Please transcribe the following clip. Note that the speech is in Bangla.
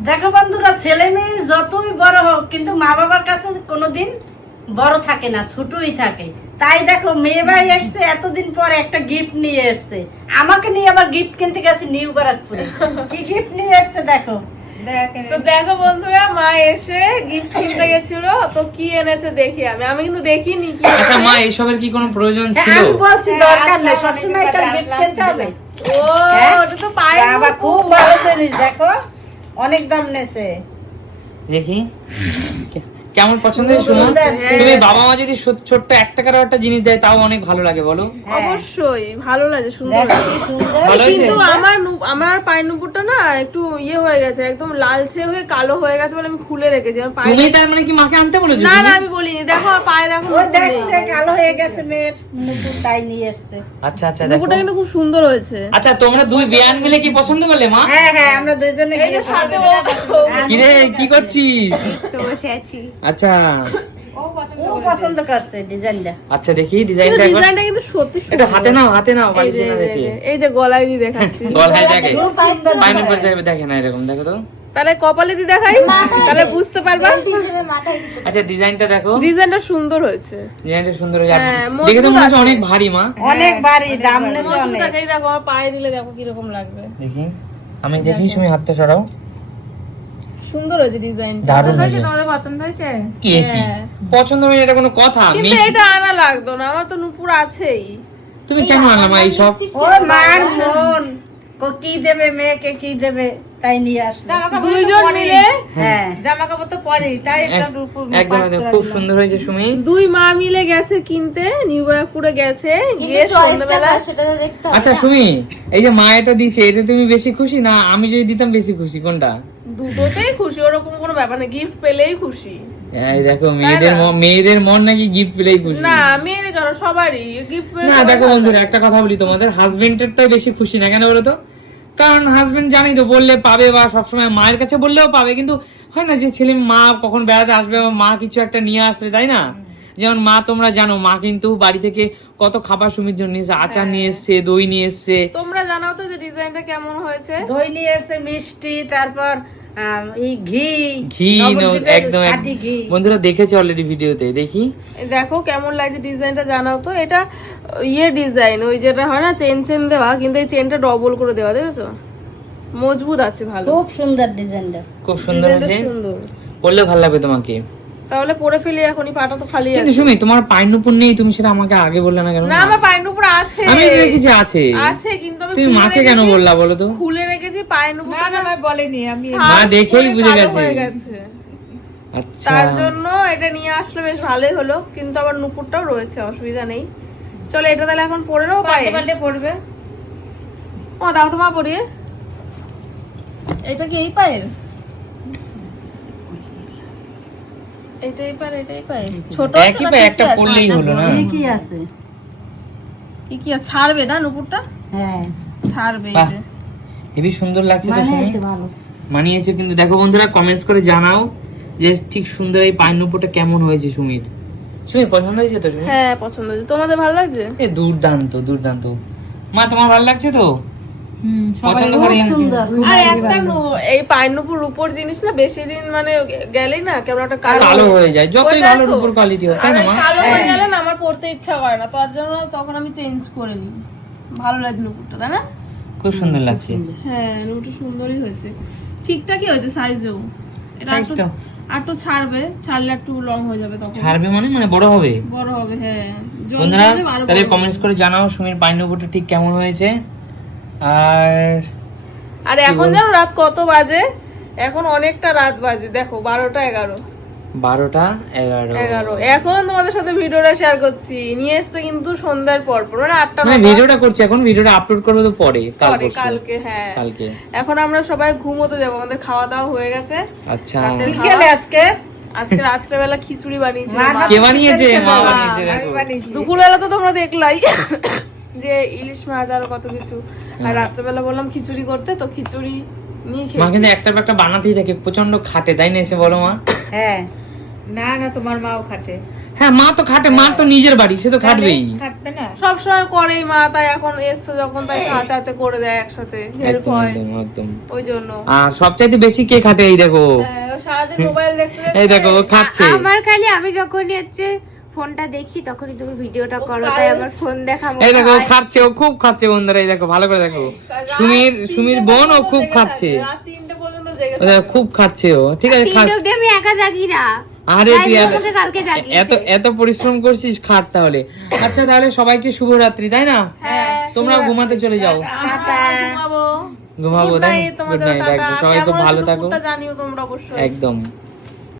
দেখো বন্ধুরা ছেলে মেয়ে যতই বড় হোক কিন্তু মা বাবার কাছে কোনোদিন বড় থাকে না ছোটই থাকে। তাই দেখো মেয়ে ভাই এসছে এতদিন পরে একটা গিফট নিয়ে এসছে। আমাকে নিয়ে আবার গিফট কিনতে গেছে নিউ বারাকপুরে কি গিফট নিয়ে এসছে দেখো। তো দেখো বন্ধুরা মা এসে গিফট কিনতে গেছিল তো কি এনেছে দেখি আমি। আমি কিন্তু দেখিনি কি আচ্ছা মা এসবের কি কোনো প্রয়োজন হ্যাঁ, ছিল? আমি বলছি হ্যাঁ, দরকার নেই সবসময় তার গিফট কিনতে হবে। ও হ্যাঁ? ওটা তো পায়ে বাবা খুব ভালো জিনিস দেখো। অনেক দাম নেছে দেখি কে- কেমন পছন্দ সুন্দর, হ্যাঁ। তুমি বাবা মা যদি ছোট্ট এক টাকারও একটা জিনিস দেয় তাও অনেক ভালো লাগে বলো। হ্যাঁ। অবশ্যই ভালো লাগে সুন্দর। কি? কিন্তু আমার আমার পায়ের নুপুরটা না একটু ইয়ে হয়ে গেছে একদম লালচে হয়ে কালো হয়ে গেছে বলে আমি খুলে রেখেছি। আমার পায়ে তুমি তার মানে কি মাকে আনতে বলেছ না না আমি বলিনি। দেখো আমার পায়ে দেখো ও দেখছে কালো হয়ে গেছে মেয়ের মুকুট তাই নিয়ে এসছে। আচ্ছা আচ্ছা দেখো। নুপুরটা কিন্তু খুব সুন্দর হয়েছে। আচ্ছা তোমরা দুই বিয়ান মিলে কি পছন্দ করলে মা? হ্যাঁ হ্যাঁ আমরা দুজনে এই যে গিয়ে সাথে করে- কিরে কি করছিস? তো বসে আছি। আচ্ছা। ও পছন্দ করছে। ডিজাইনটা। আচ্ছা দেখি ডিজাইনটা ডিজাইনটা কিন্তু সত্যি এটা হাতে নাও হাতে নাও এই না দেখি। এই যে গলায় দিয়ে দেখাচ্ছি। গলায় দেখে। পাইনাপল দেখে। দেখে না এরকম দেখো তো। তাহলে কপালে দিয়ে দেখাই তাহলে বুঝতে পারবা। হিসেবে মাথায় দিতে আচ্ছা ডিজাইনটা দেখো। ডিজাইনটা সুন্দর হয়েছে। ডিজাইনটা সুন্দর হয়েছে। হ্যাঁ, দেখে তো মনে হচ্ছে অনেক ভারী মা। অনেক বাড়ি দাম নেছে অনেক। দেখো পায়ে দিলে দেখো কীরকম লাগবে। দেখি। আমি দেখি তুমি হাতটা সরাও। সুন্দর হয়েছে ডিজাইনটা দারুণ হয়েছে পছন্দ হয়েছে? কি কি? হ্যাঁ। পছন্দ এটা কোনো কথা কিন্তু এটা আনা লাগতো না আমার তো নুপুর আছেই। তুমি কেন এইসব? ও মার মন ও কি দেবে মেয়েকে কি দেবে তাই নিয়ে আসলো। দুইজন মিলে? হ্যাঁ। জামা কাপড় তো পরে তাই একটা রূপ- একদম খুব সুন্দর হয়েছে সুমি। দুই মা মিলে গেছে কিনতে নিউ ব্যারাকপুরে গেছে গিয়ে সন্ধ্যাবেলা সেটা দেখতে আচ্ছা সুমি এই যে মা এটা দিচ্ছে এটা তুমি বেশি খুশি না আমি যদি দিতাম বেশি খুশি কোনটা? দুটোতেই খুশি ওরকম কোনো ব্যাপার না গিফট পেলেই খুশি। এই দেখো মেয়েদের মেয়েদের মন নাকি গিফট পেলেই খুশি। না মেয়েদের কেন? সবারই গিফট না দেখো বন্ধুরা একটা কথা বলি তোমাদের হাজবেন্ডের তাই বেশি খুশি না কেন বলো তো? কারণ হাজবেন্ড জানি তো বললে পাবে বা সবসময় মায়ের কাছে বললেও পাবে কিন্তু হয় না যে ছেলে মা কখন বেড়াতে আসবে বা মা কিছু একটা নিয়ে আসলে তাই না? যেমন মা তোমরা জানো মা কিন্তু বাড়ি থেকে কত খাবার সুমির জন্য নিয়ে আচার নিয়ে এসছে দই নিয়ে এসছে। তোমরা জানাও তো যে ডিজাইনটা কেমন হয়েছে। দই নিয়ে এসছে মিষ্টি তারপর ঘি ঘি একদম এক- খাঁটি ঘি। বন্ধুরা দেখেছে অলরেডি ভিডিওতে দেখি। দেখো কেমন লাগছে ডিজাইনটা জানাও তো। এটা ইয়ে ডিজাইন ওই যেটা হয় না চেন চেন দেওয়া কিন্তু এই চেনটা ডবল করে দেওয়া দেখেছ? মজবুত আছে ভালো। খুব সুন্দর ডিজাইনটা খুব সুন্দর ভালো লাগবে তোমাকে। তাহলে পরে ফেলি এখনই পাটা তো খালি কিন্তু সুমি তোমার পায়ের নুপুর নেই তুমি সেটা আমাকে আগে বললে না কেন? না আমার আছে। আমি দেখেছি আছে। আছে কিন্তু আমি তুমি মাকে কেন বললা বলো তো? খুলে রেখেছি পায়ের উপর না না না বলেনি আমি মা দেখেই বুঝে গেছে। আচ্ছা। তার জন্য এটা নিয়ে আসলে বেশ ভালোই হলো কিন্তু আবার নুপুরটাও রয়েছে অসুবিধা নেই। চলো এটা তাহলে এখন পরে নেব পায়ে? পাল্টে পড়বে। ও দাও তো মা পরিয়ে। এটা কি এই পায়ের? এটাই এটাই পায়ের ছোট একটা পড়লেই হলো না? কি আছে। ঠিকই আছে? ছাড়বে না নুপুরটা? হ্যাঁ। ছাড়বে। হেবি সুন্দর লাগছে তো মানিয়েছে ভালো। মানিয়েছে কিন্তু দেখো বন্ধুরা কমেন্টস করে জানাও যে ঠিক সুন্দর এই নুপুরটা কেমন হয়েছে সুমির সুমির পছন্দ হয়েছে তো হ্যাঁ পছন্দ হয়েছে। তোমাদের ভালো লাগছে? এ দুর্দান্ত দুর্দান্ত। মা তোমার ভালো লাগছে তো? পছন্দ করে সুন্দর। আর একটা এই পায়ের উপর জিনিস না বেশি দিন মানে গেলেই না কেমন একটা কালো কালো হয়ে যায়। যতই ভালো। কোয়ালিটি হোক তাই না মা? কালো হয়ে গেলে না পড়তে ইচ্ছা করে না তার জন্য তখন আমি চেঞ্জ করে নিই। ভালো লাগে নুপুরটা তাই না? খুব সুন্দর লাগছে। হ্যাঁ নুপুরটা সুন্দরই হয়েছে। ঠিকঠাকই হয়েছে সাইজেও এটা একটু? আর একটু ছাড়বে ছাড়লে একটু লং হয়ে যাবে তখন। ছাড়বে মানে? মানে বড় হবে? বড় হবে হ্যাঁ। বন্ধুরা তাহলে কমেন্টস করে জানাও সুমির নুপুরটা ঠিক কেমন হয়েছে। আর আর এখন জানো রাত কত বাজে? এখন অনেকটা রাত বাজে। দেখো বারোটা এগারো। বারোটা এগারো। এগারো। এখন তোমাদের সাথে ভিডিওটা শেয়ার করছি। নিয়ে এসছে কিন্তু সন্ধ্যার পর পর মানে আটটা মানে ভিডিওটা করছি এখন ভিডিওটা আপলোড করব তো পরে কাল পরে কালকে হ্যাঁ। কালকে। এখন আমরা সবাই ঘুমোতে যাব আমাদের খাওয়া দাওয়া হয়ে গেছে। আচ্ছা। খেলে আজকে? আজকে রাত্রেবেলা খিচুড়ি মা। কে বানিয়েছে? মা বানিয়েছে দুপুরবেলা তো তোমরা দেখলাই যে ইলিশ মাছ আর কত কিছু। আর রাত্রেবেলা বললাম খিচুড়ি করতে তো খিচুড়ি নিয়ে মা কিন্তু একটা একটা বানাতেই থাকে প্রচণ্ড খাটে তাই না এসে বলো মা? হ্যাঁ। না না তোমার মাও খাটে। হ্যাঁ মা তো খাটে মা তো নিজের বাড়ি সে তো খাটবেই। খাটবে না। সবসময় করেই মা তাই এখন এসছে যখন তাই হাতে করে দেয় একসাথে হেল্প হয়। একদম ওই জন্য। আর সবচাইতে বেশি কে খাটে এই দেখো? হ্যাঁ, সারাদিন মোবাইল দেখতে এই দেখো খাচ্ছে। আমার খালি আমি যখনই হচ্ছে ফোনটা দেখি তখনই তুমি ভিডিওটা করো তাই আমার ফোন দেখা এই দেখো খাচ্ছে ও খুব খাচ্ছে বন্ধুরা এই দেখো ভালো করে দেখো। সুমির সুমির বোন ও খুব খাচ্ছে। খুব খাচ্ছে ও। ঠিক আছে খা আমি একা জাগি না। আরে তুই এত এত পরিশ্রম করছিস খাট তাহলে। আচ্ছা তাহলে সবাইকে শুভরাত্রি তাই না? হ্যাঁ তোমরা ঘুমাতে চলে যাও। ঘুমাবো। ঘুমাবো তাই সবাই খুব ভালো থাকো। দুপুরটা জানিও তোমরা অবশ্যই। একদম।